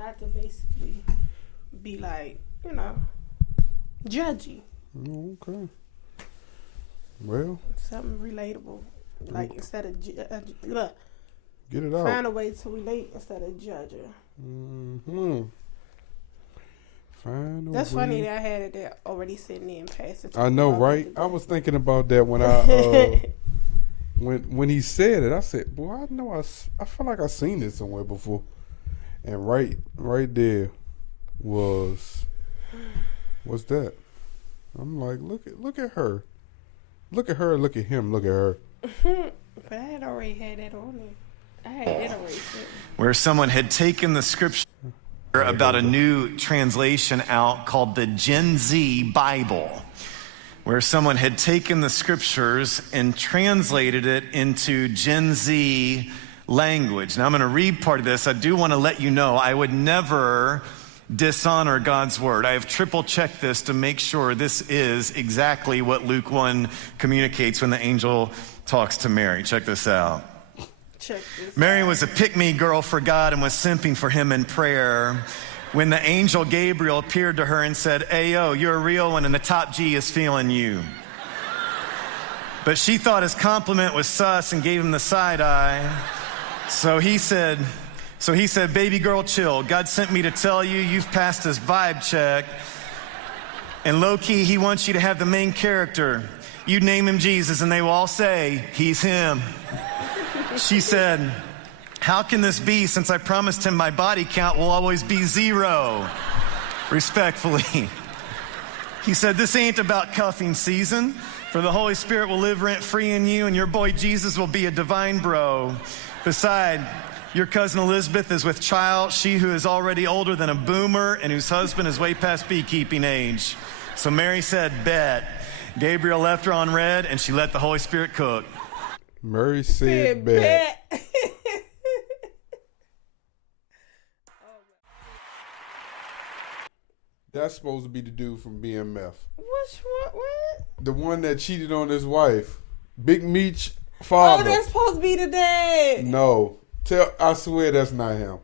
not to basically be like, judgy. Okay. Well. Something relatable. Like, instead of... Get it out. Find a way to relate instead of judging. Mm-hmm. That's funny that I had it there already sitting there and passed it. I know, right? I was thinking about that when I when he said it. I said, "Boy, I know I feel like I've seen this somewhere before." And right there was what's that? I'm like, look at her, look at her, look at him, look at her. But I had already had that on there. I had it already. Where someone had taken the scripture about a new translation out called the Gen Z Bible, where someone had taken the scriptures and translated it into Gen Z language. Now I'm going to read part of this. I do want to let you know I would never dishonor God's word. I have triple checked this to make sure this is exactly what Luke 1 communicates when the angel talks to Mary. Check this out. Mary was a pick-me girl for God and was simping for him in prayer when the angel Gabriel appeared to her and said, "Ayo, you're a real one and the top G is feeling you." But she thought his compliment was sus and gave him the side eye. So he said, "Baby girl, chill. God sent me to tell you you've passed his vibe check. And low-key, he wants you to have the main character. You name him Jesus and they will all say, he's him." She said, "How can this be since I promised him my body count will always be 0? Respectfully. He said, "This ain't about cuffing season, for the Holy Spirit will live rent-free in you and your boy Jesus will be a divine bro. Besides, your cousin Elizabeth is with child, she who is already older than a boomer and whose husband is way past beekeeping age." So Mary said, "Bet." Gabriel left her on red and she let the Holy Spirit cook. Mary said, "Bet." That's supposed to be the dude from BMF. Which one? What? The one that cheated on his wife. Big Meech father. Oh, that's supposed to be the dad. No. I swear that's not him.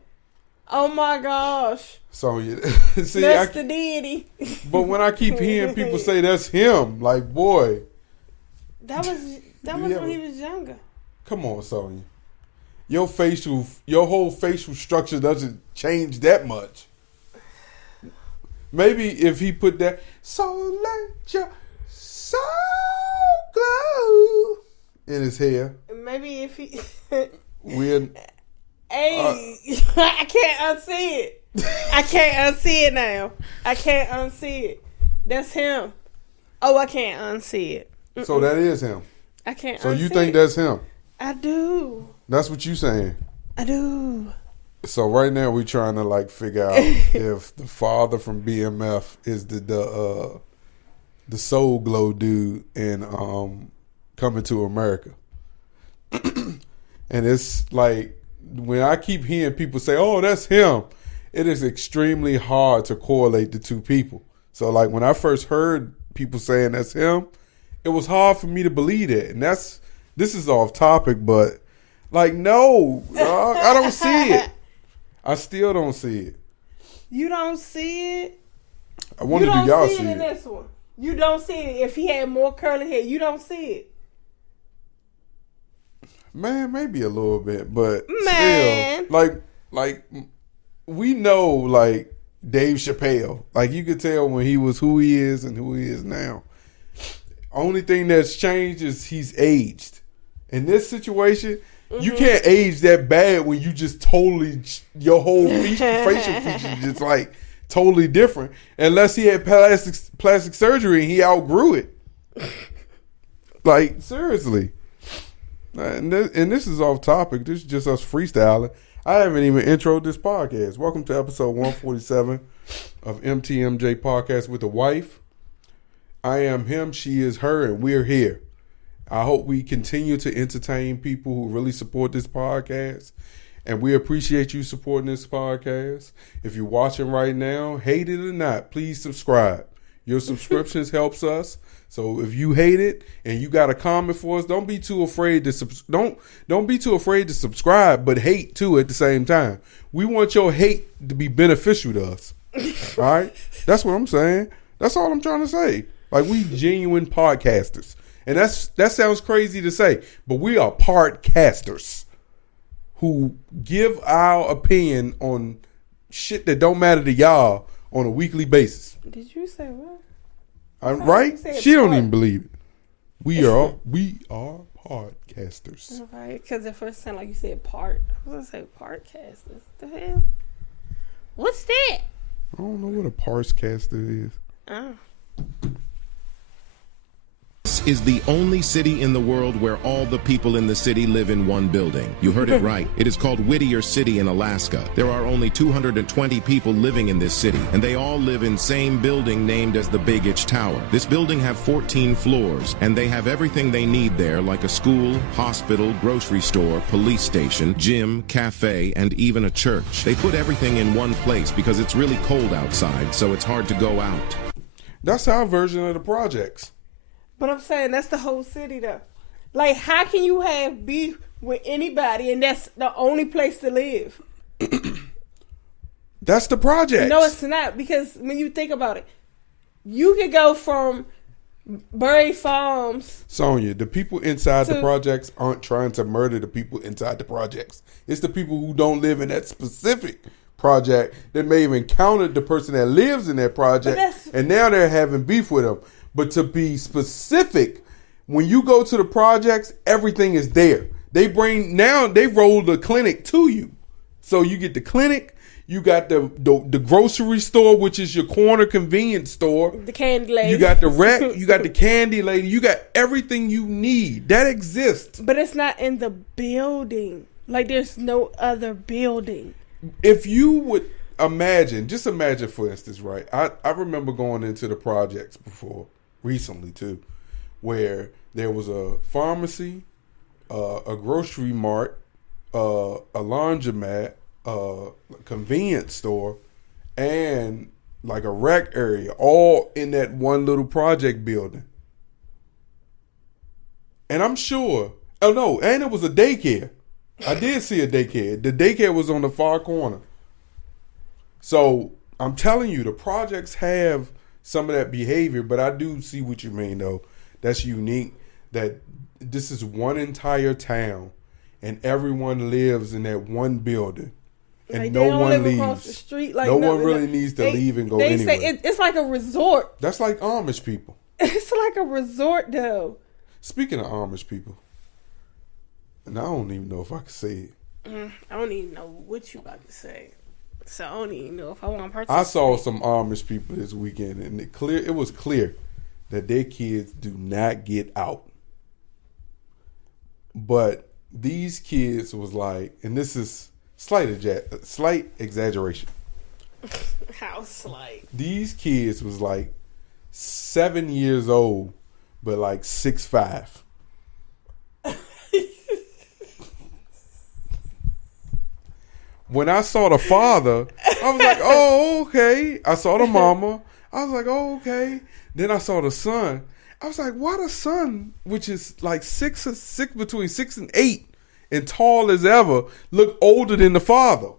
Oh my gosh. So see, that's the deity. But when I keep hearing people say that's him, like, boy. That was when he was younger. Come on, Sonya. Your whole facial structure doesn't change that much. Maybe if he put that, so let your soul glow in his hair. Maybe if he... Weird. Hey, I can't unsee it. I can't unsee it now. I can't unsee it. That's him. Oh, I can't unsee it. Mm-mm. So that is him. I can't So unsee you think it. that's him? I do. That's what you saying? I do. So right now we're trying to figure out if the father from BMF is the Soul Glow dude in Coming to America. And it's like when I keep hearing people say, "Oh, that's him," it is extremely hard to correlate the two people. So when I first heard people saying that's him, it was hard for me to believe it. And this is off topic, but no, I don't see it. I still don't see it. You don't see it? I wonder, do y'all see it? In this one. You don't see it. If he had more curly hair, you don't see it. Man, maybe a little bit, but still, we know, Dave Chappelle. You could tell when he was who he is and who he is now. Only thing that's changed is he's aged. In this situation, you can't age that bad when you just totally, your whole facial features just totally different. Unless he had plastic surgery and he outgrew it. Seriously. And this is off topic. This is just us freestyling. I haven't even introed this podcast. Welcome to episode 147 of MTMJ Podcast with a Wife. I am him, she is her, and we're here. I hope we continue to entertain people who really support this podcast. And we appreciate you supporting this podcast. If you're watching right now, hate it or not, please subscribe. Your subscriptions helps us. So if you hate it and you got a comment for us, don't be too afraid to don't be too afraid to subscribe, but hate too at the same time. We want your hate to be beneficial to us. All right? That's what I'm saying. That's all I'm trying to say. Like, we genuine podcasters. And that sounds crazy to say, but we are Partcasters who give our opinion on shit that don't matter to y'all on a weekly basis. Did you say what? I'm right? She don't even believe it. We are podcasters. Right, because the first time, like you said, I was gonna say Partcasters. The hell? What's that? I don't know what a Partcaster is. Oh. This is the only city in the world where all the people in the city live in one building. You heard it right. It is called Whittier City in Alaska. There are only 220 people living in this city, and they all live in same building named as the Big Itch Tower. This building have 14 floors, and they have everything they need there, like a school, hospital, grocery store, police station, gym, cafe, and even a church. They put everything in one place because it's really cold outside, so it's hard to go out. That's our version of the projects. But I'm saying that's the whole city, though. Like, how can you have beef with anybody and that's the only place to live? That's the project. No, it's not. Because when you think about it, you could go from Berry Farms. Sonia, the people inside the projects aren't trying to murder the people inside the projects. It's the people who don't live in that specific project that may have encountered the person that lives in that project, and now they're having beef with them. But to be specific, when you go to the projects, everything is there. They roll the clinic to you. So you get the clinic, you got the grocery store, which is your corner convenience store. The candy lady. You got the rec, you got the candy lady, you got everything you need. That exists. But it's not in the building. Like, there's no other building. If you would just imagine for instance, right? I remember going into the projects before. Recently too, where there was a pharmacy, a grocery mart, a laundromat, a convenience store, and like a rec area, all in that one little project building. And I'm sure, and it was a daycare. I did see a daycare. The daycare was on the far corner. So I'm telling you, the projects have some of that behavior, but I do see what you mean, though. That's unique, that this is one entire town, and everyone lives in that one building, and like, no one leaves. Across the street, like, no one really needs to leave and go anywhere. Say it's like a resort. That's like Amish people. It's like a resort, though. Speaking of Amish people, and I don't even know if I can say it. I don't even know what you about to say. So I don't even know if I want to participate. I saw some Amish people this weekend, and it was clear that their kids do not get out. But these kids was like, and this is slight exaggeration. How slight? These kids was like 7 years old, but like 6'5". When I saw the father, I was like, oh, okay. I saw the mama. I was like, oh, okay. Then I saw the son. I was like, why the son, which is like between 6 and 8 and tall as ever, look older than the father?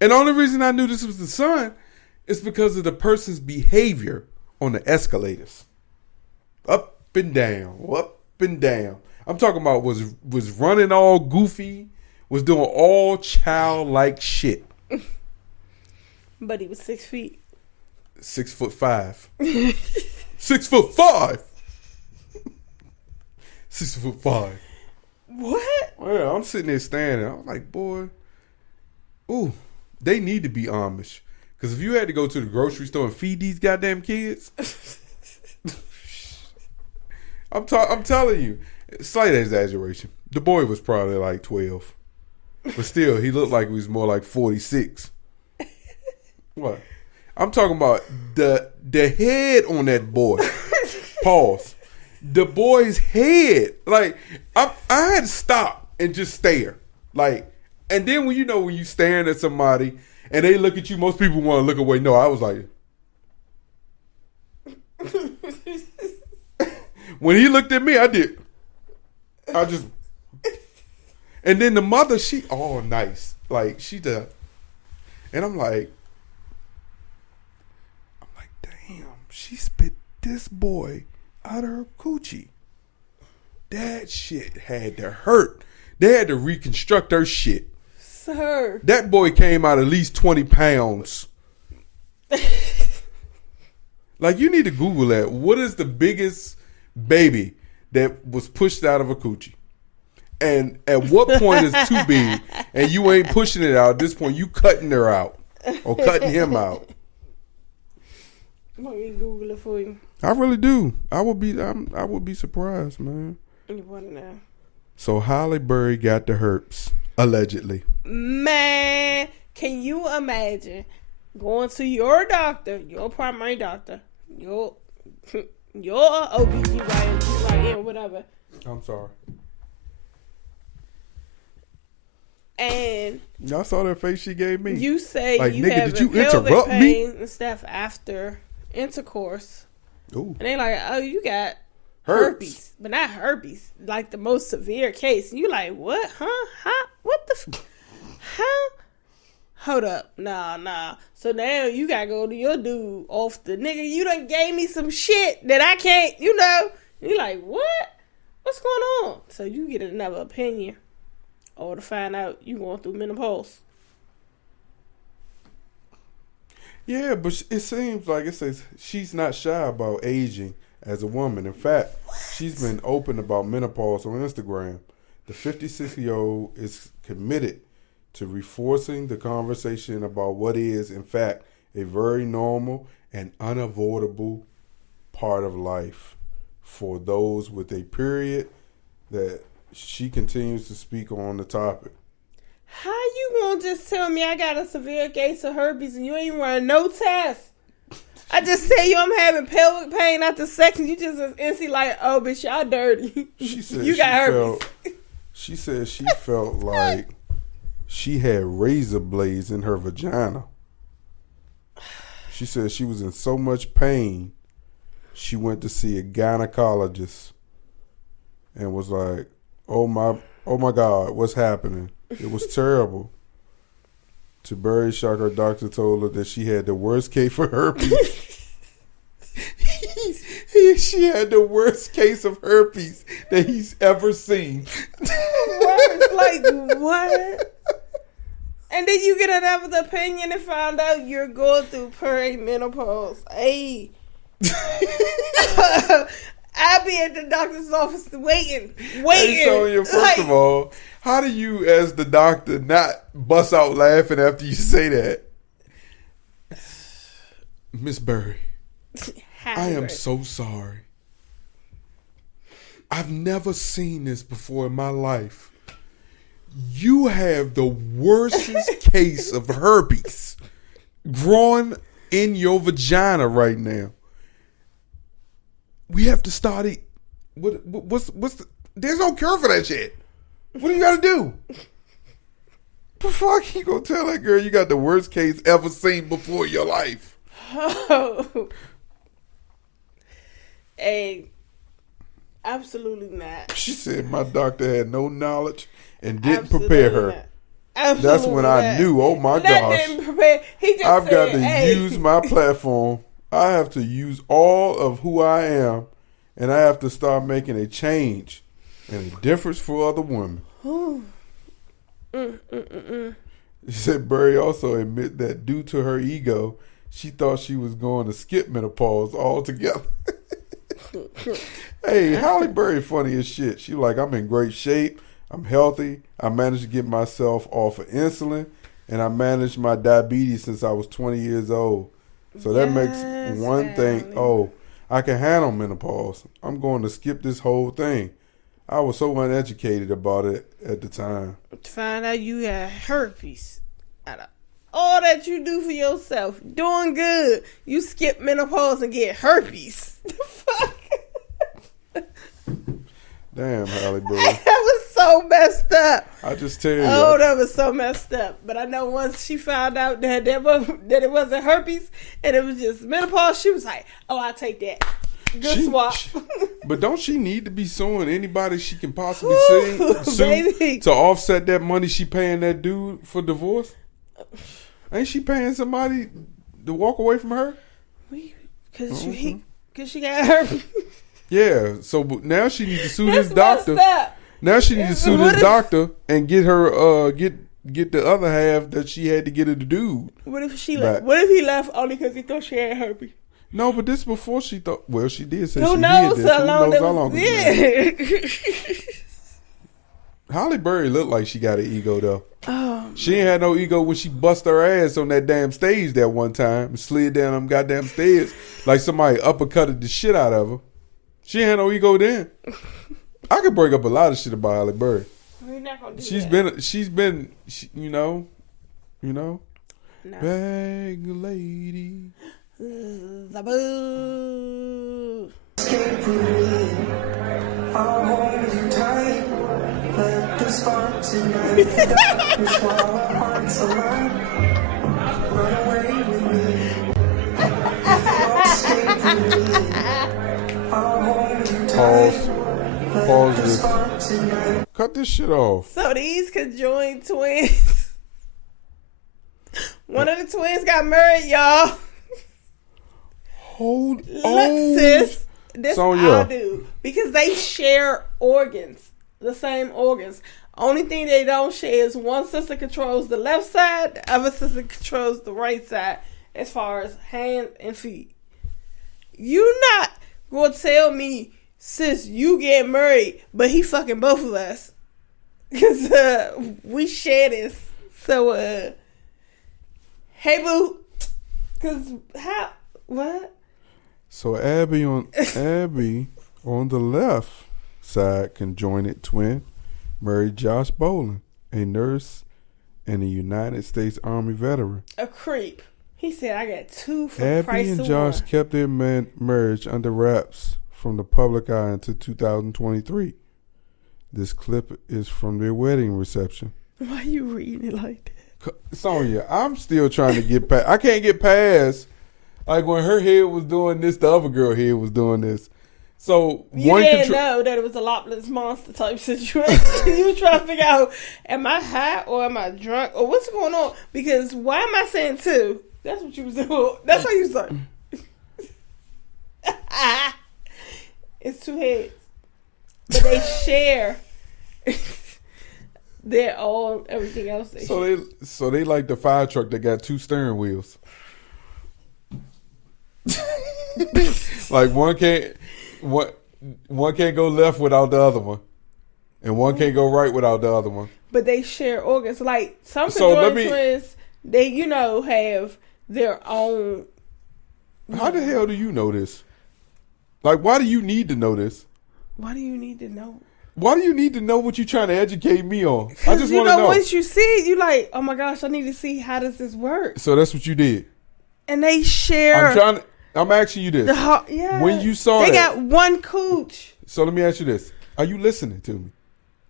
And the only reason I knew this was the son is because of the person's behavior on the escalators. Up and down, up and down. I'm talking about was running all goofy, was doing all childlike shit. But he was 6 feet. 6'5". 6'5". 6'5". What? Yeah, I'm sitting there standing. I'm like, boy, ooh, they need to be Amish. Because if you had to go to the grocery store and feed these goddamn kids, I'm telling you, slight exaggeration. The boy was probably like 12. But still, he looked like he was more like 46. What? I'm talking about the head on that boy. Pause. The boy's head. Like, I had to stop and just stare. Like, and then when you staring at somebody and they look at you, most people want to look away. No, I was like, When he looked at me, I just, and then the mother, she all nice. Like, she does. And I'm like, damn, she spit this boy out of her coochie. That shit had to hurt. They had to reconstruct her shit. Sir. That boy came out at least 20 pounds. Like, you need to Google that. What is the biggest baby that was pushed out of a coochie? And at what point is too big and you ain't pushing it out? At this point, you cutting her out or cutting him out. I'm going to Google it for you. I really do. I would be surprised, man. You want to know? So Hallie Berry got the herpes, allegedly. Man, can you imagine going to your doctor, your primary doctor, your OBGYN, whatever. I'm sorry. And y'all saw that face she gave me. You say like, you nigga, have did you pelvic interrupt pain me? And stuff after intercourse. Ooh. And they like, oh, you got herpes, but not herpes, like the most severe case. And you like, what? Huh? What the? Huh? Hold up. Nah. So now you gotta go to your dude off the nigga. You done gave me some shit that I can't, you like, what? What's going on? So you get another opinion. Or to find out you going through menopause. Yeah, but it seems like it says she's not shy about aging as a woman. In fact, she's been open about menopause on Instagram. The 56-year-old is committed to reinforcing the conversation about what is, in fact, a very normal and unavoidable part of life for those with a period. That she continues to speak on the topic. How you gonna just tell me I got a severe case of herpes and you ain't run no test? I just tell you I'm having pelvic pain after sex and you just instantly like, oh, bitch, y'all dirty. She said you got herpes. She said she felt like she had razor blades in her vagina. She said she was in so much pain, she went to see a gynecologist and was like, oh my God, what's happening? It was terrible. To Berry's shock, her doctor told her that she had the worst case for herpes. She had the worst case of herpes that he's ever seen. What? Like, what? And then you get another opinion and find out you're going through perimenopause. Hey. I'll be at the doctor's office waiting. Hey, Sonya, first of all, how do you, as the doctor, not bust out laughing after you say that? Miss Berry, I am so sorry. I've never seen this before in my life. You have the worstest case of herpes growing in your vagina right now. We have to start it. What's the? There's no cure for that shit. What do you got to do? The fuck you gonna tell that girl you got the worst case ever seen before in your life? Oh. Hey, absolutely not. She said my doctor had no knowledge and didn't prepare her. That's when I knew. Oh my gosh! Didn't prepare. He just I've got said, to use my platform. I have to use all of who I am, and I have to start making a change and a difference for other women. She said Berry also admit that due to her ego, she thought she was going to skip menopause altogether. Hey, Hallie Berry funny as shit. She like, I'm in great shape. I'm healthy. I managed to get myself off of insulin, and I managed my diabetes since I was 20 years old. So that makes one thing, I can handle menopause. I'm going to skip this whole thing. I was so uneducated about it at the time. To find out you got herpes. Out of all that you do for yourself, doing good, you skip menopause and get herpes. The fuck? Damn, Hallie Berry. That was so messed up. I just tell you. Oh, that was so messed up. But I know once she found out that it wasn't herpes and it was just menopause, she was like, "Oh, I'll take that. Good swap." But don't she need to be suing anybody she can possibly sue to offset that money she paying that dude for divorce? Ain't she paying somebody to walk away from her? Because she got herpes. Yeah, so now she needs to sue this doctor. Now she needs to sue this doctor and get her get the other half that she had to get her to do. What if she left? What if he left only because he thought she had herpes? No, but this before she thought. Well, she did say Who she knows did this. how long? Who knows how long? Hallie Berry looked like she got an ego though. Oh, she ain't had no ego when she bust her ass on that damn stage that one time and slid down them goddamn stairs like somebody uppercutted the shit out of her. She ain't had no ego then. I could break up a lot of shit about Hallie Berry. We're not gonna do She's been, you know, no. Bag lady. Zaboo. I'll hold you tight. Let the sparks ignite the darkness while our hearts align. Run away with me. Escape from me. I'll hold you tight. Pause this. Cut this shit off. So these conjoined twins. One of the twins got married, y'all. Hold on. Look, sis. This I do. Because they share organs. The same organs. Only thing they don't share is one sister controls the left side, the other sister controls the right side as far as hands and feet. You not gonna tell me, sis, you get married, but he fucking both of us. Because we share this. So, hey, boo. Because how, what? So Abby on the left side, conjoined twin, married Josh Bolin, a nurse and a United States Army veteran. A creep. He said, "I got two for Abby the price of and Josh one." kept their marriage under wraps from the public eye until 2023. This clip is from their wedding reception. Why are you reading it like that? Sonya, I'm still trying to get past. I can't get past. Like when her head was doing this, the other girl head was doing this. So you didn't know that it was a Loch-Ness monster type situation. You were trying to figure out, am I high or am I drunk or what's going on? Because why am I saying two? That's what you was doing. That's what you was saying. It's two heads, but they share. They're all everything else. So they like the fire truck that got two steering wheels. Like one can't go left without the other one, and one can't go right without the other one. But they share organs. Like some twins, they have their own. How the hell do you know this? Like, why do you need to know this? Why do you need to know? Why do you need to know what you're trying to educate me on? I just want to know. Once you see it, you like, oh my gosh, I need to see how does this work. So that's what you did. And they share. I'm asking you this. Yeah. When you saw they got one cooch. So let me ask you this. Are you listening to me?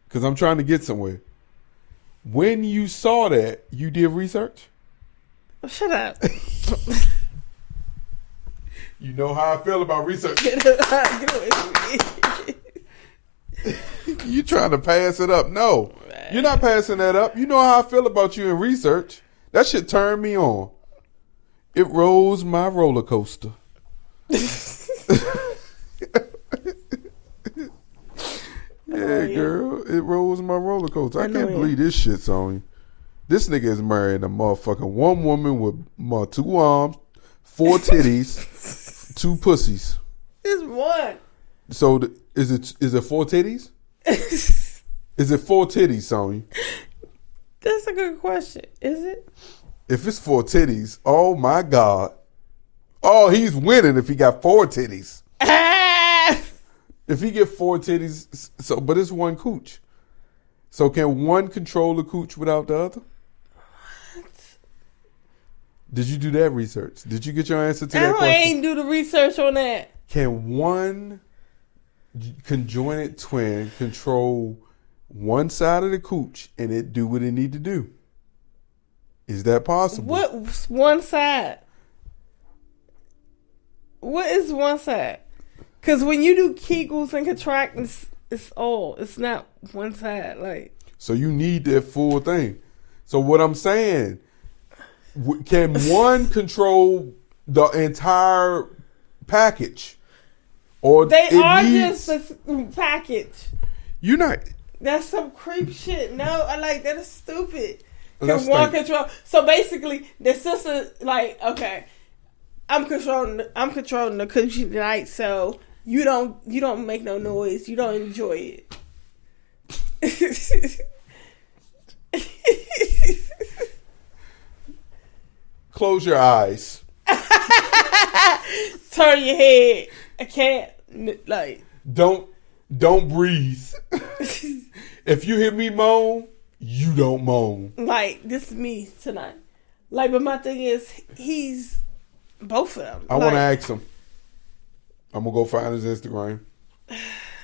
Because I'm trying to get somewhere. When you saw that, you did research? Oh, shut up. You know how I feel about research. Get away from me. You trying to pass it up. No. You're not passing that up. You know how I feel about you in research. That shit turned me on. It rose my roller coaster. Yeah, girl. It rose my roller coaster. I can't believe this shit's on you. This nigga is married a motherfucking one woman with 2 arms, 4 titties, 2 pussies. It's one. So is it 4 titties? Is it 4 titties, Sonya? That's a good question. Is it? If it's 4 titties, oh my God. Oh, he's winning if he got 4 titties. If he get 4 titties, but it's one cooch. So can one control the cooch without the other? What? Did you do that research? Did you get your answer to that question? I ain't do the research on that. Can one conjoined twin control one side of the cooch and it do what it need to do? Is that possible? What's one side? What is one side? Because when you do Kegels and contractions, it's not one side. Like, so you need that full thing. So what I'm saying, can one control the entire package? Or they are just a package. You're not. That's some creep shit. No, I like that is stupid. Let's Can one think. control? So basically, the sister, like, okay, I'm controlling the coochie tonight, so you don't make no noise. You don't enjoy it. Close your eyes. Turn your head. I can't, like. Don't breathe. If you hear me moan, you don't moan. Like, this is me tonight. Like, but my thing is, he's both of them. I want to ask him. I'm going to go find his Instagram.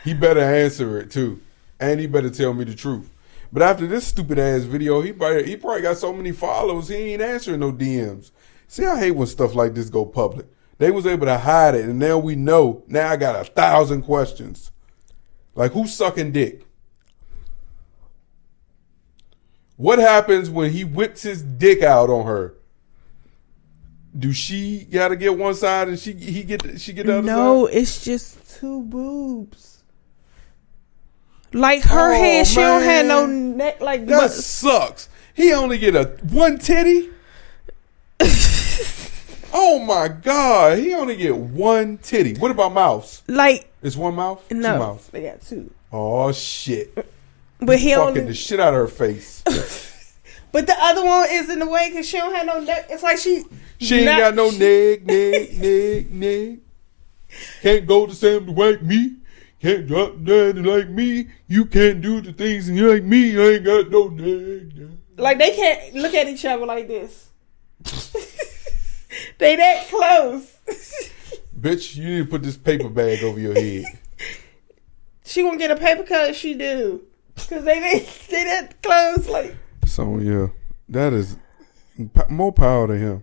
He better answer it, too. And he better tell me the truth. But after this stupid-ass video, he probably got so many followers, he ain't answering no DMs. See, I hate when stuff like this go public. They was able to hide it, and now we know. Now I got 1,000 questions. Like, who's sucking dick? What happens when he whips his dick out on her? Do she got to get one side and she get the other side? No, it's just two boobs. Like her head, she don't have no neck. Like that sucks. He only get one titty. Oh my God, he only get one titty. What about mouths? Like, it's one mouth? No, two mouths. They got two. Oh shit. But he fucking only the shit out of her face. But the other one is in the way because she don't have no neck. It's like she ain't got no neck. Can't go the same like me. Can't drop nothing like me. You can't do the things like me. I ain't got no neck. Like, they can't look at each other like this. They that close. Bitch, you need to put this paper bag over your head. She gonna get a paper cut if she do. Cause they that close. Like, so yeah, that is more power to him.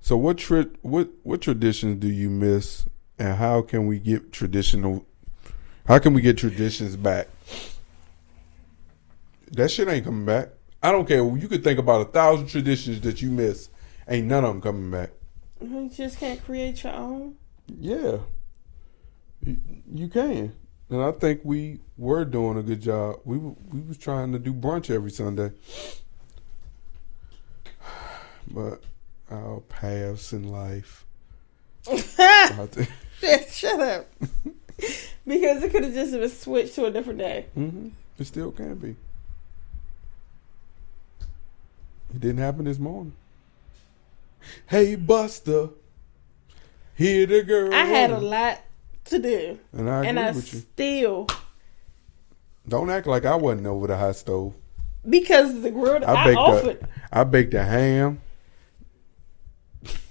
So what traditions do you miss, and how can we get traditions back? That shit ain't coming back. I don't care. You could think about 1,000 traditions that you miss. Ain't none of them coming back. You just can't create your own? Yeah. You can. And I think we were doing a good job. We was trying to do brunch every Sunday. But our paths in life. Shut up. Because it could have just been switched to a different day. Mm-hmm. It still can be. It didn't happen this morning. Hey, Buster. Here the girl. I had a lot to do. And I agree with you. Still. Don't act like I wasn't over the hot stove. Because the grill that I offered. I baked a ham.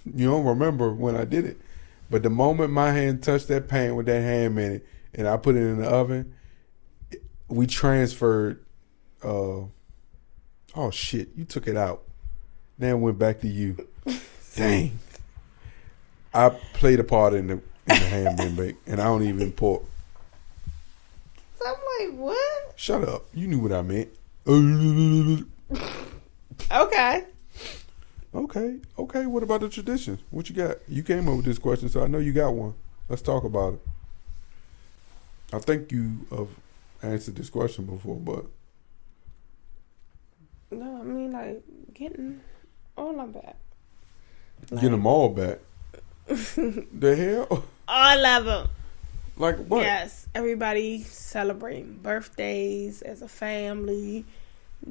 You don't remember when I did it. But the moment my hand touched that pan with that ham in it, and I put it in the oven, we transferred. Oh shit! You took it out. Then it went back to you. Dang. I played a part in the ham being baked, and I don't even pork. So I'm like, what? Shut up! You knew what I meant. Okay. Okay. What about the traditions? What you got? You came up with this question, so I know you got one. Let's talk about it. I think you have answered this question before, but no, I mean, like, getting all of them back. Like, get them all back. The hell? All of them. Like what? Yes, everybody celebrating birthdays as a family,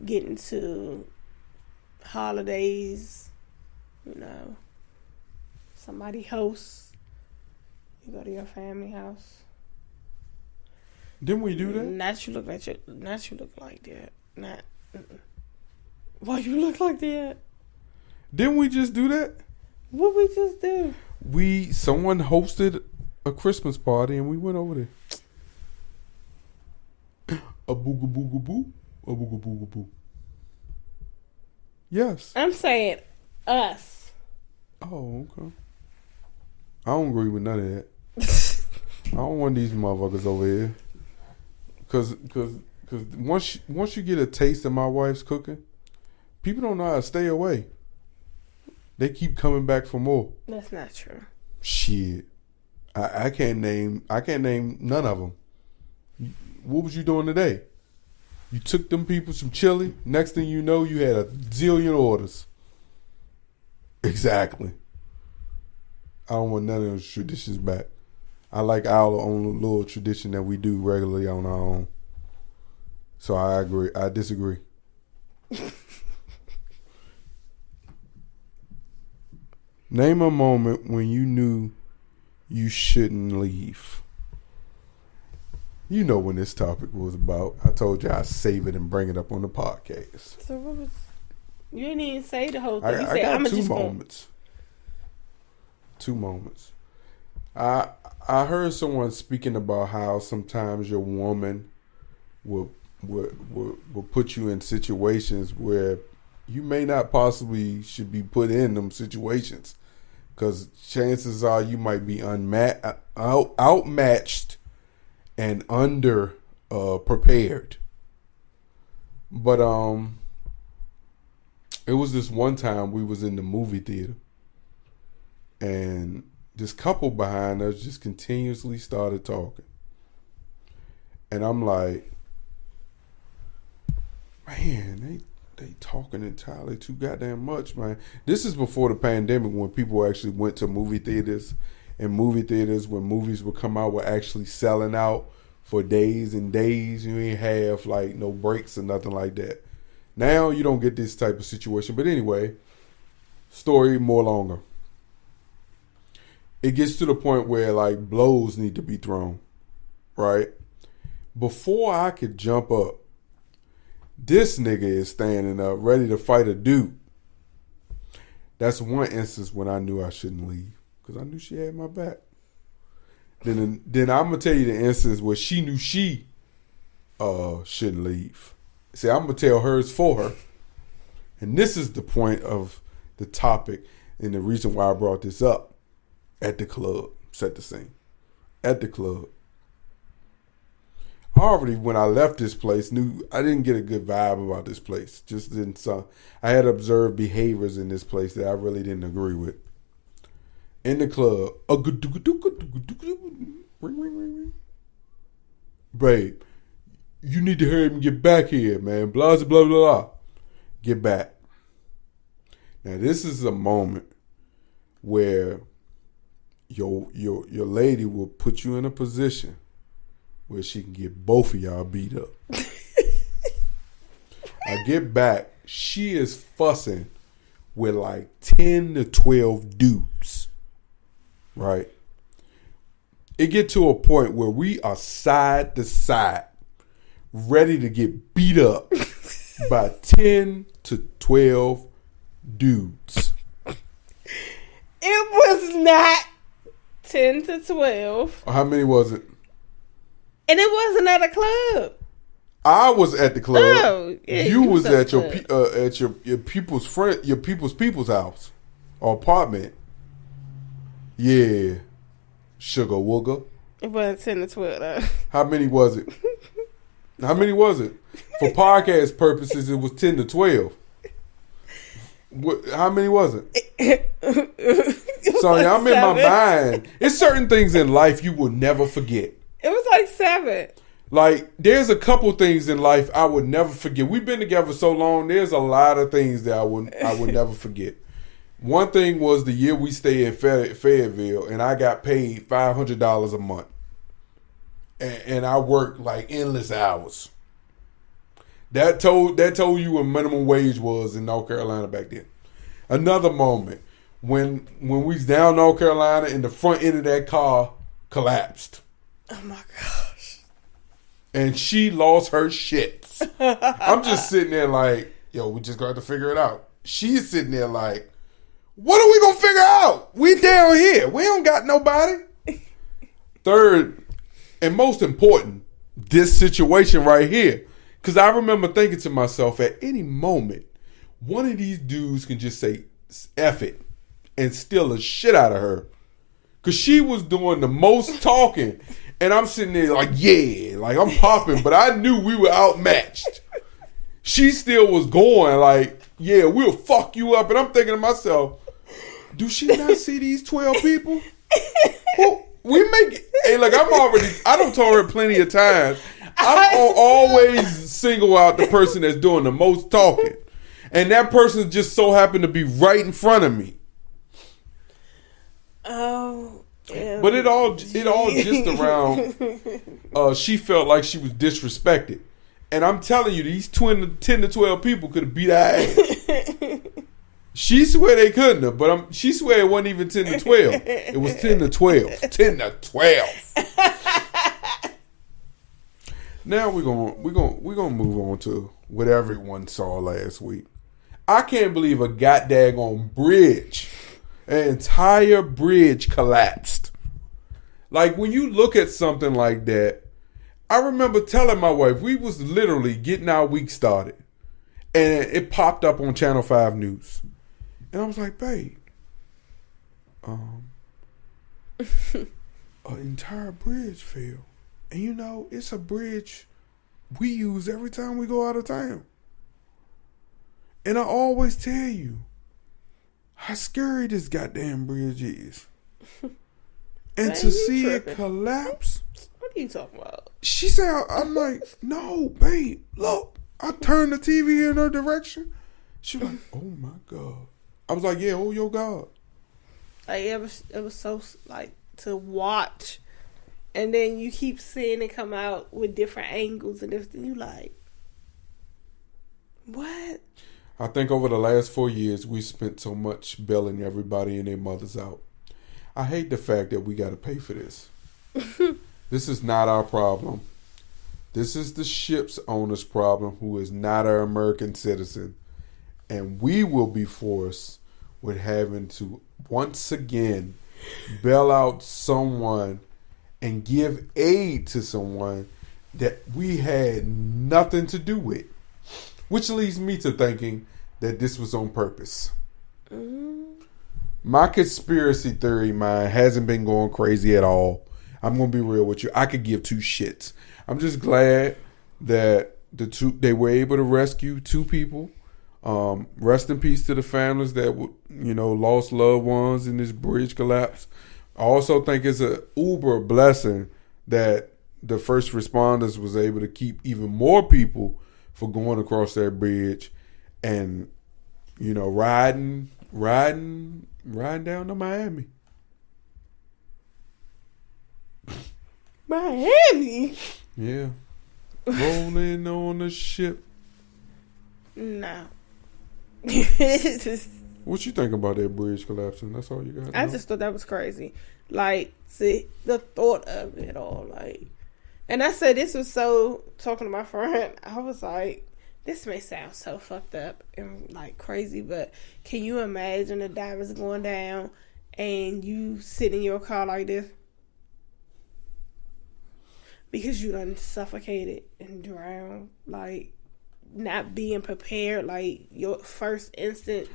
getting to holidays. You know, somebody hosts. You go to your family house. Didn't we do that? Not you look like that. Not. Why you look like that? Didn't we just do that? What we just do? Someone hosted a Christmas party and we went over there. A booga booga boo. A booga booga boo. Yes. I'm saying us. Oh, okay. I don't agree with none of that. I don't want these motherfuckers over here. Cause once you get a taste of my wife's cooking, people don't know how to stay away. They keep coming back for more. That's not true. Shit. I can't name none of them. What was you doing today? You took them people some chili. Next thing you know, you had a zillion orders. Exactly. I don't want none of those traditions back. I like our own little tradition that we do regularly on our own. So I agree. I disagree. Name a moment when you knew you shouldn't leave. You know when this topic was about. I told you I'd save it and bring it up on the podcast. So what was... You didn't even say the whole thing. I got two moments. Two moments. I heard someone speaking about how sometimes your woman will put you in situations where you may not possibly should be put in them situations, because chances are you might be outmatched and under prepared. But it was this one time we was in the movie theater, and this couple behind us just continuously started talking. And I'm like, man, they talking entirely too goddamn much, man. This is before the pandemic, when people actually went to movie theaters, and movie theaters, when movies would come out, were actually selling out for days and days. You ain't have like no breaks or nothing like that. Now you don't get this type of situation. But anyway, story more longer. It gets to the point where like blows need to be thrown, right? Before I could jump up, this nigga is standing up ready to fight a dude. That's one instance when I knew I shouldn't leave, because I knew she had my back. Then I'm going to tell you the instance where she knew she shouldn't leave. See, I'm going to tell hers for her. And this is the point of the topic and the reason why I brought this up. At the club, set the scene. At the club. I already, when I left this place, knew I didn't get a good vibe about this place. Just didn't. I had observed behaviors in this place that I really didn't agree with. In the club, babe, you need to hurry up and get back here, man. Blah blah blah blah. Get back. Now this is a moment where your lady will put you in a position where she can get both of y'all beat up. I get back, she is fussing with like 10 to 12 dudes, right? It get to a point where we are side to side, ready to get beat up by 10 to 12 dudes. It was not 10 to 12. How many was it? And it wasn't at a club. I was at the club. Oh, yeah, you was at your people's people's house or apartment. Yeah, sugar wooger. It wasn't 10 to 12 though. How many was it? How many was it? For podcast purposes, it was 10 to 12. How many was it? So I'm in my mind. It's certain things in life you will never forget. It was like 7. Like, there's a couple things in life I would never forget. We've been together so long. There's a lot of things that I would never forget. One thing was the year we stayed in Fayetteville, and I got paid $500 a month, and I worked like endless hours. That told you what minimum wage was in North Carolina back then. Another moment when we was down North Carolina and the front end of that car collapsed. Oh my gosh. And she lost her shit. I'm just sitting there like, yo, we just got to figure it out. She's sitting there like, what are we going to figure out? We down here. We don't got nobody. Third, and most important, this situation right here. Because I remember thinking to myself, at any moment, one of these dudes can just say, F it, and steal the shit out of her. Because she was doing the most talking. And I'm sitting there like, yeah, like I'm popping. But I knew we were outmatched. She still was going like, yeah, we'll fuck you up. And I'm thinking to myself, do she not see these 12 people? Well, we make it. Hey, look, I done told her plenty of times. I'm always single out the person that's doing the most talking. And that person just so happened to be right in front of me. Oh, yeah. But it all just around, she felt like she was disrespected. And I'm telling you, these 10 to 12 people could have beat her ass. She swear they couldn't have, but she swear it wasn't even 10 to 12. It was 10 to 12. 10 to 12. Now we're gonna move on to what everyone saw last week. I can't believe a goddamn bridge, an entire bridge collapsed. Like when you look at something like that, I remember telling my wife, we was literally getting our week started, and it popped up on Channel 5 News. And I was like, babe, an entire bridge fell. And you know, it's a bridge we use every time we go out of town. And I always tell you how scary this goddamn bridge is. And to see it collapse. What are you talking about? She said, I'm like, no, babe, look. I turned the TV in her direction. She was like, oh my God. I was like, yeah, oh your God. Like it was so like to watch, and then you keep seeing it come out with different angles and everything. You like, what? I think over the last 4 years, we spent so much bailing everybody and their mothers out. I hate the fact that we got to pay for this. This is not our problem. This is the ship's owner's problem, who is not an American citizen. And we will be forced with having to once again bail out someone and give aid to someone that we had nothing to do with. Which leads me to thinking that this was on purpose. My conspiracy theory mind hasn't been going crazy at all. I'm going to be real with you. I could give two shits. I'm just glad that they were able to rescue two people. Rest in peace to the families that lost loved ones in this bridge collapse. I also think it's an uber blessing that the first responders was able to keep even more people from going across that bridge and riding down to Miami. Miami? Yeah. Rolling on the ship. No. What you think about that bridge collapsing? That's all you got. I just thought that was crazy. Like, see, the thought of it all. Like, and I said this was so, talking to my friend, I was like, this may sound so fucked up and like crazy, but can you imagine the divers going down and you sit in your car like this? Because you done suffocated and drowned, like not being prepared, like your first instant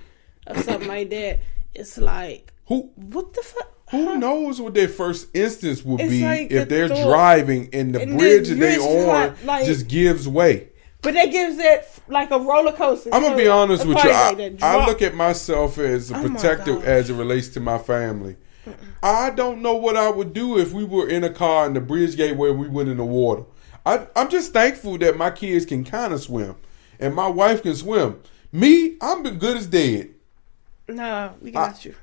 of something like that. It's like, what the fuck? Who knows what their first instance would be like if they're driving and the bridge that they on just gives way. But that gives it like a roller coaster. I'm gonna be honest with you. I look at myself as a protector as it relates to my family. I don't know what I would do if we were in a car and the bridge gave way and we went in the water. I'm just thankful that my kids can kind of swim and my wife can swim. Me, I'm good as dead. No, we got you.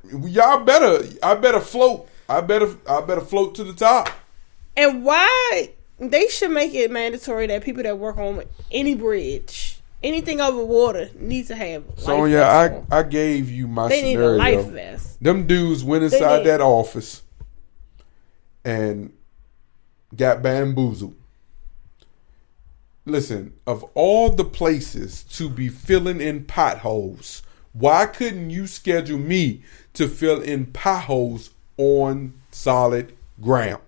I better float. I better float to the top. And why they should make it mandatory that people that work on any bridge, anything over water, need to have life so vests on. I gave you my they scenario. Need a life vest. Them dudes went inside that office and got bamboozled. Listen, of all the places to be filling in potholes, why couldn't you schedule me to fill in potholes on solid ground?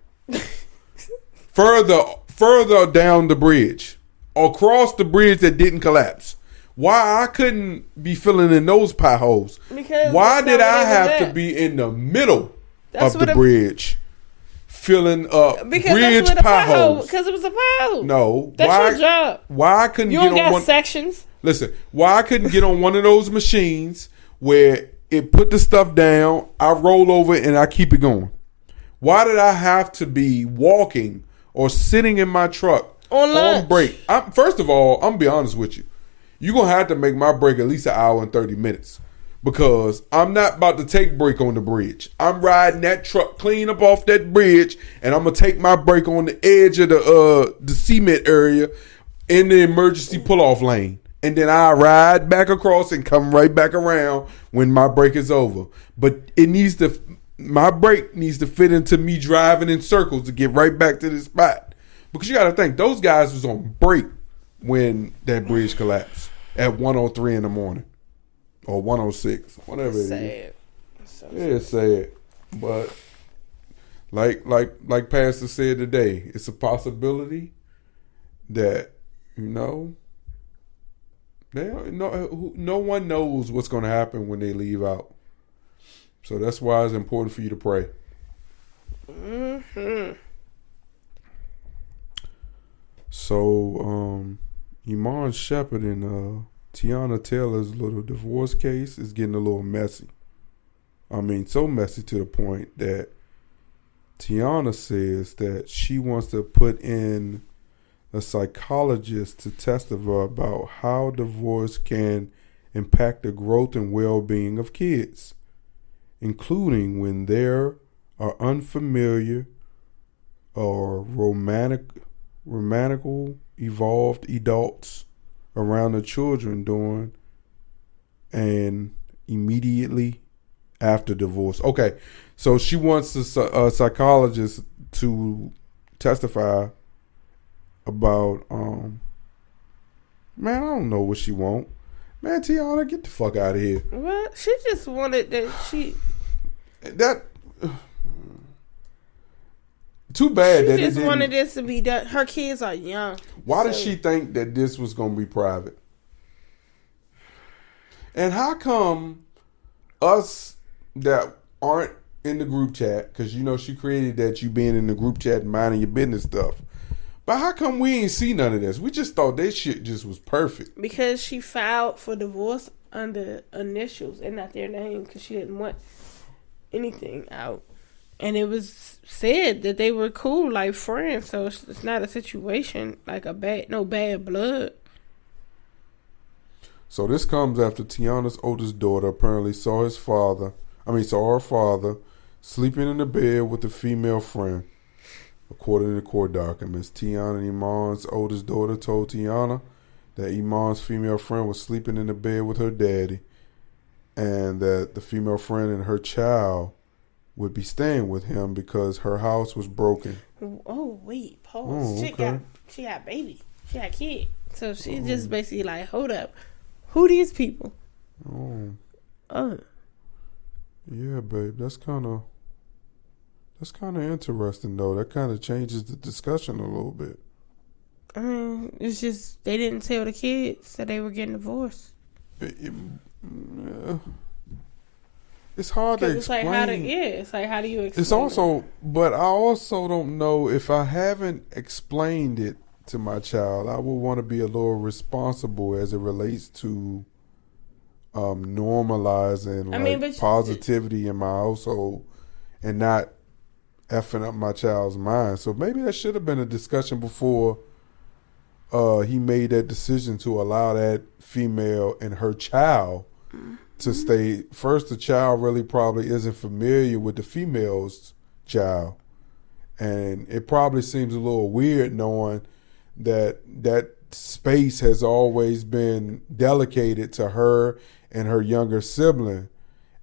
further further down the bridge, across the bridge that didn't collapse. Why I couldn't be filling in those potholes? Because why did I have to be in the middle of the bridge, filling up bridge potholes? Because it was a pothole. No, that's your job. Why I couldn't you get don't on got sections? Listen, why I couldn't get on one of those machines where it put the stuff down, I roll over and I keep it going? Why did I have to be walking or sitting in my truck on break? First of all, I'm going to be honest with you. You're going to have to make my break at least an hour and 30 minutes because I'm not about to take break on the bridge. I'm riding that truck clean up off that bridge, and I'm going to take my break on the edge of the cement area in the emergency pull-off lane. And then I ride back across and come right back around when my break is over. But my break needs to fit into me driving in circles to get right back to the spot. Because you got to think, those guys was on break when that bridge collapsed at 1:03 in the morning or 1:06, whatever it is. So it's sad. But like Pastor said today, it's a possibility that, no one knows what's going to happen when they leave out. So that's why it's important for you to pray. Mm-hmm. So, Iman Shumpert and Teyana Taylor's little divorce case is getting a little messy. I mean, so messy to the point that Teyana says that she wants to put in a psychologist to testify about how divorce can impact the growth and well-being of kids, including when there are unfamiliar or romantical evolved adults around the children during and immediately after divorce. Okay, so she wants a psychologist to testify about man, I don't know what she want. Man, Teyana, get the fuck out of here. Well, she just wanted that too bad that she just wanted this to be done. Her kids are young. Why does she think that this was going to be private? And how come us that aren't in the group chat, because she created that you being in the group chat and minding your business stuff, but how come we ain't see none of this? We just thought that shit just was perfect. Because she filed for divorce under initials and not their name because she didn't want anything out. And it was said that they were cool, like friends. So it's not a situation like no bad blood. So this comes after Teyana's oldest daughter apparently saw her father sleeping in the bed with a female friend. According to the court documents, Teyana and Iman's oldest daughter told Teyana that Iman's female friend was sleeping in the bed with her daddy, and that the female friend and her child would be staying with him because her house was broken. Oh, wait, pause. She got baby. She got kid. So she just basically like, hold up. Who these people? Oh. Yeah, babe. That's kind of interesting, though. That kind of changes the discussion a little bit. I mean, it's just they didn't tell the kids that they were getting divorced. It's hard to explain. It's like, how do you explain It's also, but I also don't know if I haven't explained it to my child, I would want to be a little responsible as it relates to normalizing positivity in my household and not effing up my child's mind. So maybe that should have been a discussion before he made that decision to allow that female and her child to stay. First, the child really probably isn't familiar with the female's child. And it probably seems a little weird knowing that that space has always been delegated to her and her younger sibling.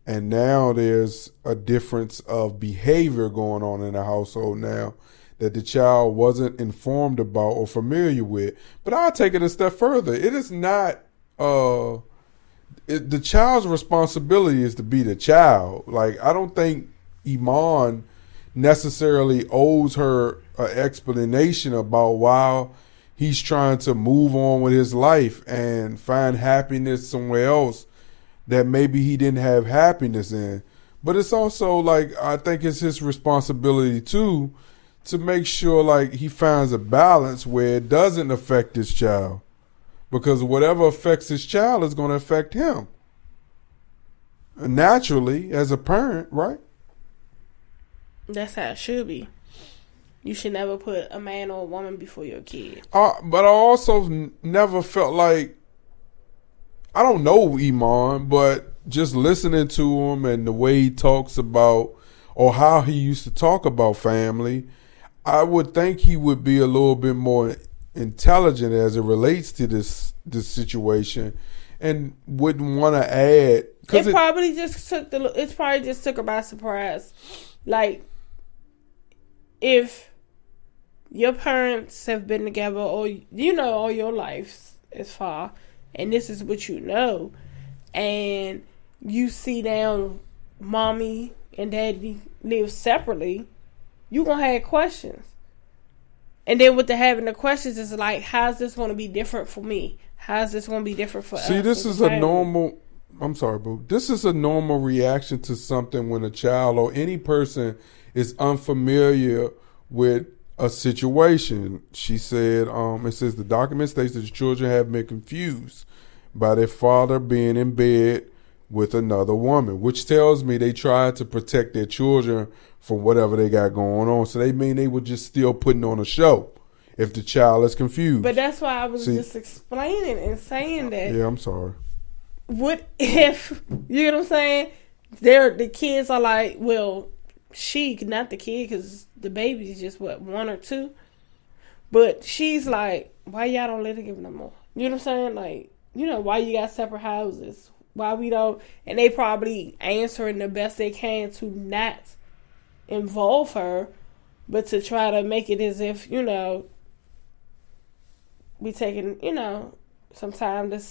And now there's a difference of behavior going on in the household now that the child wasn't informed about or familiar with. But I'll take it a step further. It is not... the child's responsibility is to be the child. Like, I don't think Iman necessarily owes her an explanation about why he's trying to move on with his life and find happiness somewhere else that maybe he didn't have happiness in. But it's also like, I think it's his responsibility too to make sure like he finds a balance where it doesn't affect his child, because whatever affects his child is going to affect him naturally as a parent, right? That's how it should be. You should never put a man or a woman before your kid. But I also never felt like, I don't know Iman, but just listening to him and the way he talks about, or how he used to talk about family, I would think he would be a little bit more intelligent as it relates to this situation, and wouldn't want to add. It probably just took her by surprise. Like, if your parents have been together, or all your life as far, and this is what you know, and you see now mommy and daddy live separately, you're going to have questions. And then with having the questions, it's like, how's this going to be different for me? How's this going to be different for us? See, this is a normal, I'm sorry, boo. This is a normal reaction to something when a child or any person is unfamiliar with a situation. She said, it says the document states that the children have been confused by their father being in bed with another woman, which tells me they tried to protect their children from whatever they got going on. So they mean they were just still putting on a show if the child is confused. But that's why I was just explaining and saying that. Yeah, I'm sorry. What if, you know what I'm saying? The kids are like, well, not the kid, because the baby's just, 1 or 2? But she's like, why y'all don't let her give no more? You know what I'm saying? Like, why you got separate houses? Why we don't? And they probably answering the best they can to not involve her, but to try to make it as if, we taking, some time to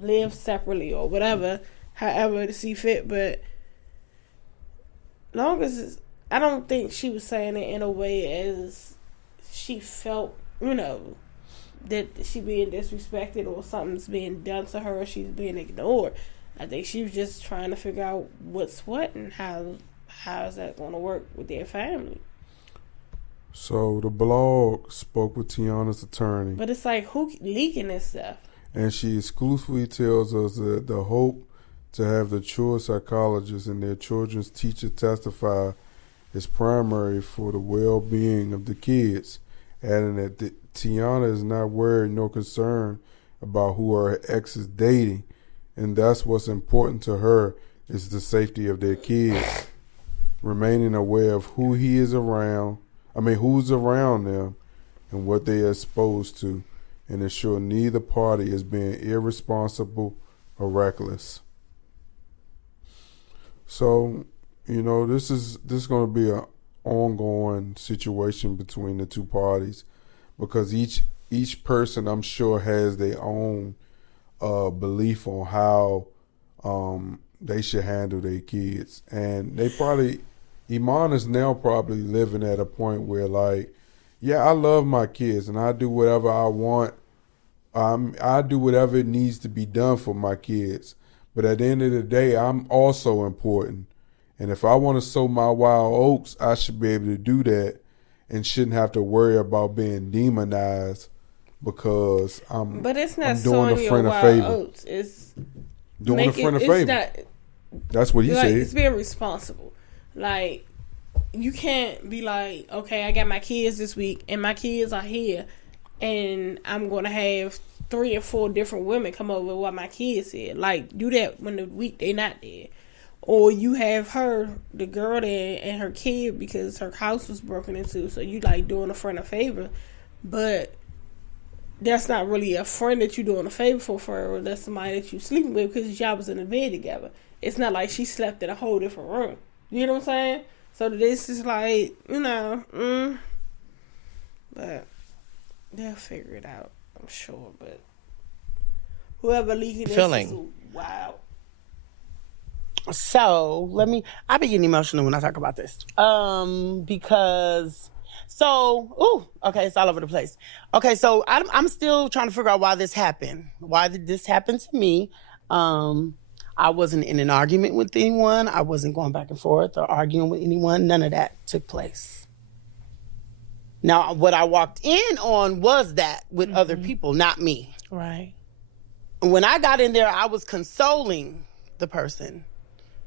live separately or whatever, however to see fit. But long as I don't think she was saying it in a way as she felt, that she being disrespected or something's being done to her or she's being ignored. I think she was just trying to figure out what's what and how is that going to work with their family. So the blog spoke with Teyana's attorney. But it's like, who leaking this stuff? And she exclusively tells us that the hope to have the children's psychologist and their children's teacher testify is primary for the well-being of the kids, adding that Teyana is not worried nor concerned about who her ex is dating, and that's what's important to her is the safety of their kids, remaining aware of who's around them and what they are exposed to, and ensure neither party is being irresponsible or reckless. So, this is going to be an ongoing situation between the two parties, because each person, I'm sure, has their own belief on how they should handle their kids. And Iman is now probably living at a point where, like, yeah, I love my kids and I do whatever I want. I do whatever it needs to be done for my kids. But at the end of the day, I'm also important. And if I want to sow my wild oats, I should be able to do that and shouldn't have to worry about being demonized because I'm doing a friend a favor. Oats. It's doing a friend a favor. That's what he said. It's being responsible. Like, you can't be like, okay, I got my kids this week and my kids are here and I'm going to have 3 or 4 different women come over while my kids here. Like, do that when the week they not there. Or you have the girl there and her kid because her house was broken into. So you like doing a friend a favor. But that's not really a friend that you're doing a favor for her. That's somebody that you sleeping with because y'all was in the bed together. It's not like she slept in a whole different room. You know what I'm saying? So this is like, but they'll figure it out, I'm sure. But whoever leaking this is wow. So I be getting emotional when I talk about this. Because So, okay, it's all over the place. Okay, so I'm still trying to figure out why this happened. Why did this happen to me? I wasn't in an argument with anyone. I wasn't going back and forth or arguing with anyone. None of that took place. Now, what I walked in on was that with other people, not me. Right. When I got in there, I was consoling the person,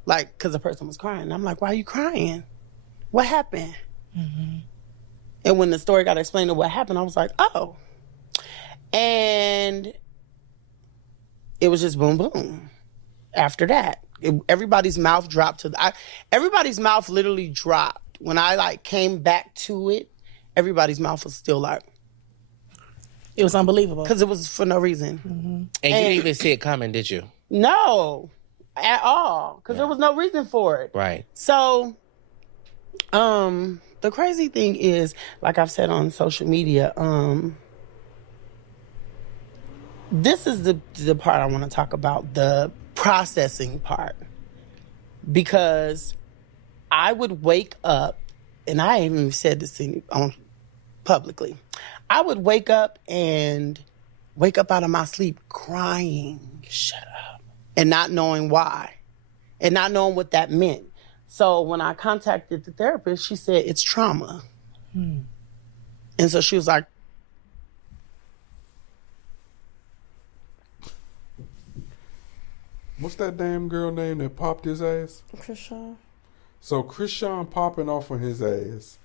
like, because the person was crying. I'm like, why are you crying? What happened? Mm-hmm. And when the story got explained of what happened, I was like, oh. And it was just boom, boom. After that, everybody's mouth dropped everybody's mouth literally dropped. When I like came back to it, everybody's mouth was still like. It was unbelievable. Because it was for no reason. Mm-hmm. And you didn't even see it coming, did you? No, at all. Because there was no reason for it. Right. So, the crazy thing is, like I've said on social media, this is the part I want to talk about, the processing part. Because I would wake up, and I ain't even said this publicly. I would wake up out of my sleep crying. Shut up. And not knowing why. And not knowing what that meant. So when I contacted the therapist, she said, it's trauma. And so she was like, what's that damn girl name that popped his ass? Chrisean. So Chrisean popping off on his ass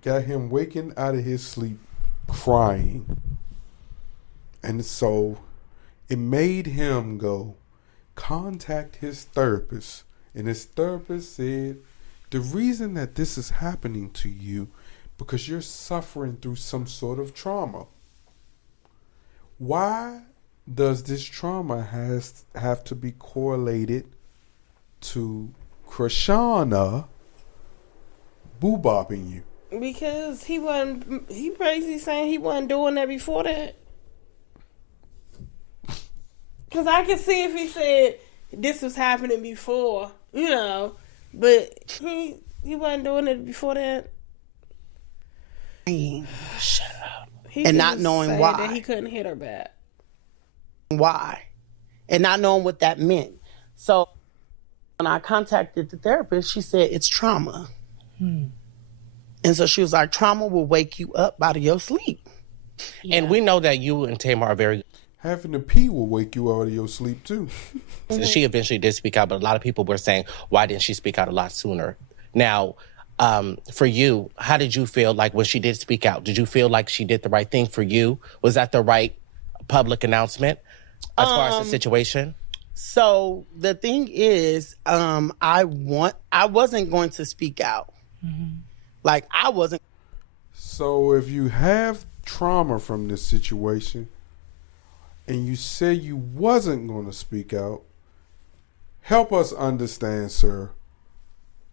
got him waking out of his sleep crying. And so it made him go contact his therapist. And his therapist said, the reason that this is happening to you because you're suffering through some sort of trauma. Why does this trauma have to be correlated to Chrisean boo-bopping you? Because he basically saying he wasn't doing that before that. Because I could see if he said this was happening before, but he wasn't doing it before that. Shut up. And not knowing why. That he couldn't hit her back. Why? And not knowing what that meant. So when I contacted the therapist, she said it's trauma. And so she was like, trauma will wake you up out of your sleep. Yeah. And we know that you and Tamar are very... Having to pee will wake you out of your sleep, too. She eventually did speak out, but a lot of people were saying, why didn't she speak out a lot sooner? Now, for you, how did you feel like when she did speak out? Did you feel like she did the right thing for you? Was that the right public announcement as far as the situation? So the thing is, I wasn't going to speak out. Mm-hmm. Like, I wasn't. So if you have trauma from this situation and you say you wasn't going to speak out, help us understand, sir,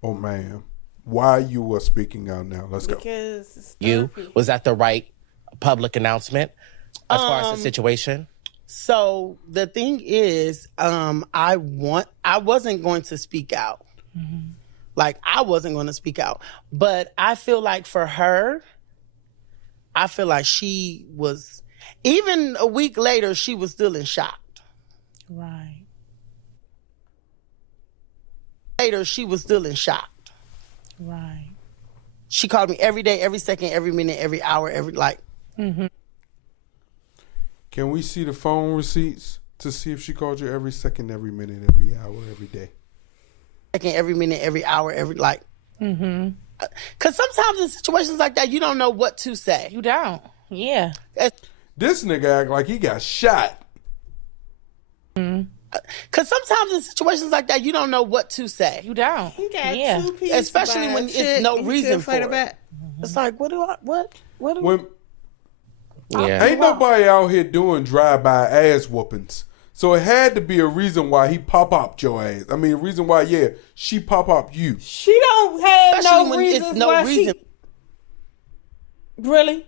or ma'am, why you were speaking out now. Let's go. Because was that the right public announcement as far as the situation? So the thing is, I wasn't going to speak out. Mm-hmm. Like, I wasn't going to speak out. But I feel like for her, I feel like she was, even a week later, she was still in shock. Right. Later, she was still in shock. Right. She called me every day, every second, every minute, every hour, Mm-hmm. Can we see the phone receipts to see if she called you every second, every minute, every hour, every day? Second, every minute, every hour, Mm-hmm. Because sometimes in situations like that, you don't know what to say. You don't. Yeah. This nigga act like he got shot. Mm-hmm. Because sometimes in situations like that, you don't know what to say. You don't. He got 2 pieces. Especially when it's no reason for it. Mm-hmm. It's like, what? Yeah. Ain't nobody out here doing drive-by ass whoopings. So it had to be a reason why he pop-upped your ass. I mean, a reason why, she pop-upped you. She don't have especially no when reasons it's no why reason. Really?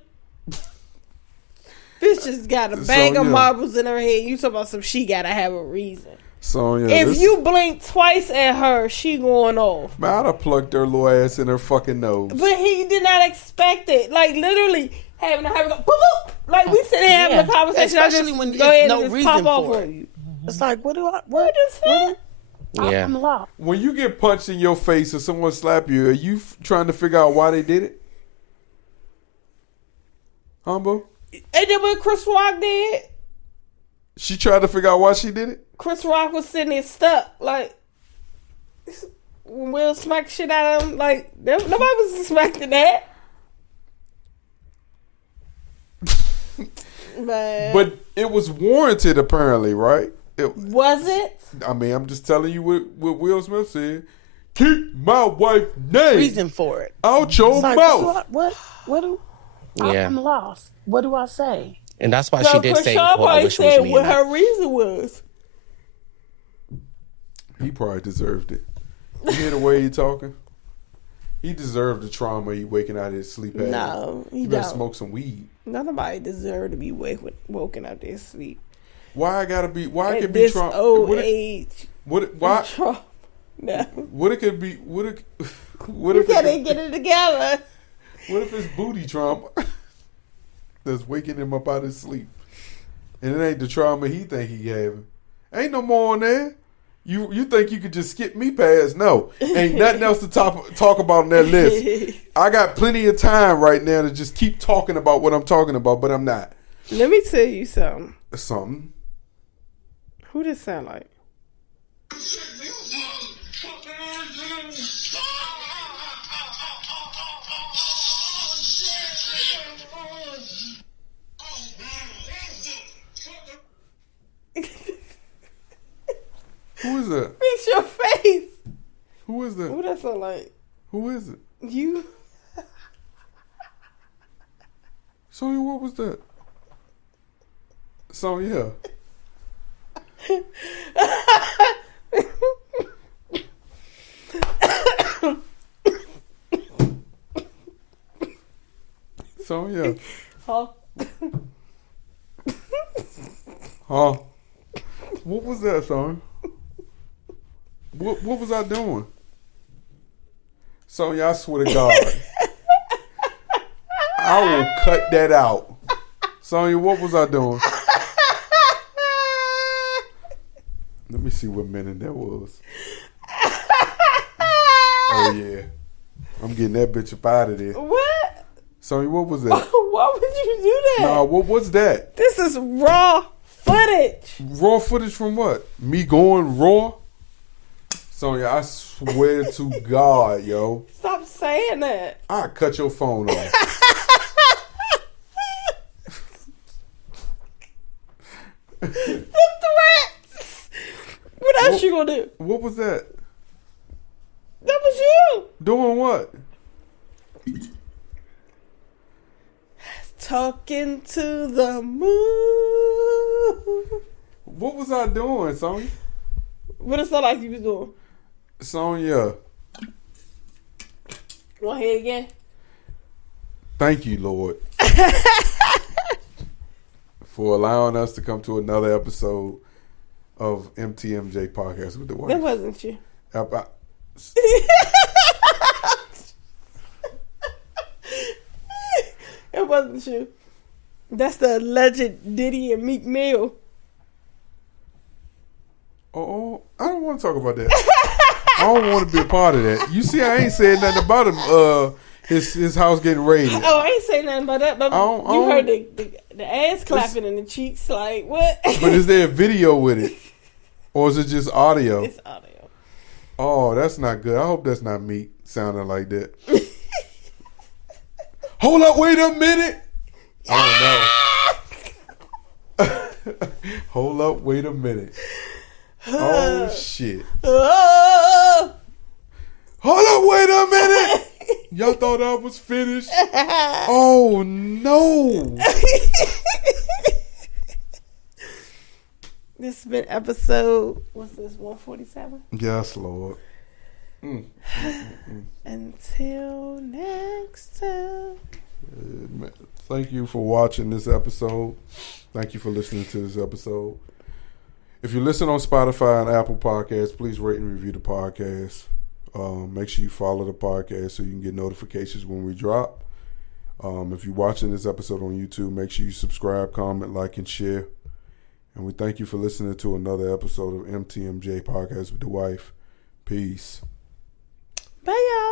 Bitch just got a bag of marbles in her head. You talking about she gotta have a reason. So yeah, if you blink twice at her, she going off. Man, I'd have plugged her little ass in her fucking nose. But he did not expect it. Like literally having go boop, boop. Like we sitting here having a conversation. Especially when go ahead no and just reason pop for off it. on you. It's like, what? Yeah. I'm lost. When you get punched in your face or someone slap you, are you trying to figure out why they did it? Humble? And then when Chris Rock did, she tried to figure out why she did it? Chris Rock was sitting there stuck. Like, when Will smacked shit out of him, like, nobody was expecting that. But it was warranted, apparently, right? Was it? I mean, I'm just telling you what Will Smith said. Keep my wife's name. Reason for it. Out your mouth. I'm lost. What do I say? And that's why she did say, Chrisean I wish it was me. what her reason was. He probably deserved it. You hear the way he talking? He deserved the trauma he waking out of his sleep at. No, he better don't. smoke some weed. Nobody deserve to be woken out their sleep. Why I gotta be? Why it At could be this trauma? old age. Why? No. What it could be? What You if gotta get it together. What if it's booty trauma that's waking him up out of his sleep, and it ain't the trauma he think he having? Ain't no more on there. You think you could just skip me past? No, ain't nothing else to talk about on that list. I got plenty of time right now to just keep talking about what I'm talking about, but I'm not. Let me tell you something. Something. Who this sound like? Who is that? Fix your face. Who is that? Who that sound like? Who is it? You. Sonya, what was that? Sonya. Sonya. Huh? Huh? What was that, Sonya? What was I doing? Sonya, I swear to God. I will cut that out. Sonya, what was I doing? Let me see what minute that was. Oh, yeah. I'm getting that bitch up out of there. What? Sonya, what was that? Why would you do that? Nah, what was that? This is raw footage. Raw footage from what? Me going raw? Sonya, I swear to God, yo. Stop saying that. I'll cut your phone off. The threats. What else you gonna do? What was that? That was you. Doing what? Talking to the moon. What was I doing, Sonya? What it sound like you was doing? Sonya. Want to hear it again? Thank you, Lord, for allowing us to come to another episode of MTMJ Podcast with the Wife. That wasn't you. It wasn't you. That's the alleged Diddy and Meek Mill. Oh, I don't want to talk about that. I don't want to be a part of that. You see, I ain't saying nothing about him. His house getting raided. Oh, I ain't saying nothing about that. But you heard the ass clapping in the cheeks. Like what? But is there a video with it, or is it just audio? It's audio. Oh, that's not good. I hope that's not Meek sounding like that. Hold up, wait a minute. Oh no. Hold up, wait a minute. Oh shit. Oh. Hold up, wait a minute. Y'all thought I was finished? Oh no. This has been episode, what's this, 147? Yes, Lord. Until next time. Thank you for watching this episode. Thank you for listening to this episode. If you listen on Spotify and Apple Podcasts, please rate and review the podcast. Make sure you follow the podcast so you can get notifications when we drop. If you're watching this episode on YouTube, make sure you subscribe, comment, like, and share. And we thank you for listening to another episode of MTMJ Podcast with the Wife. Peace. Bye, y'all.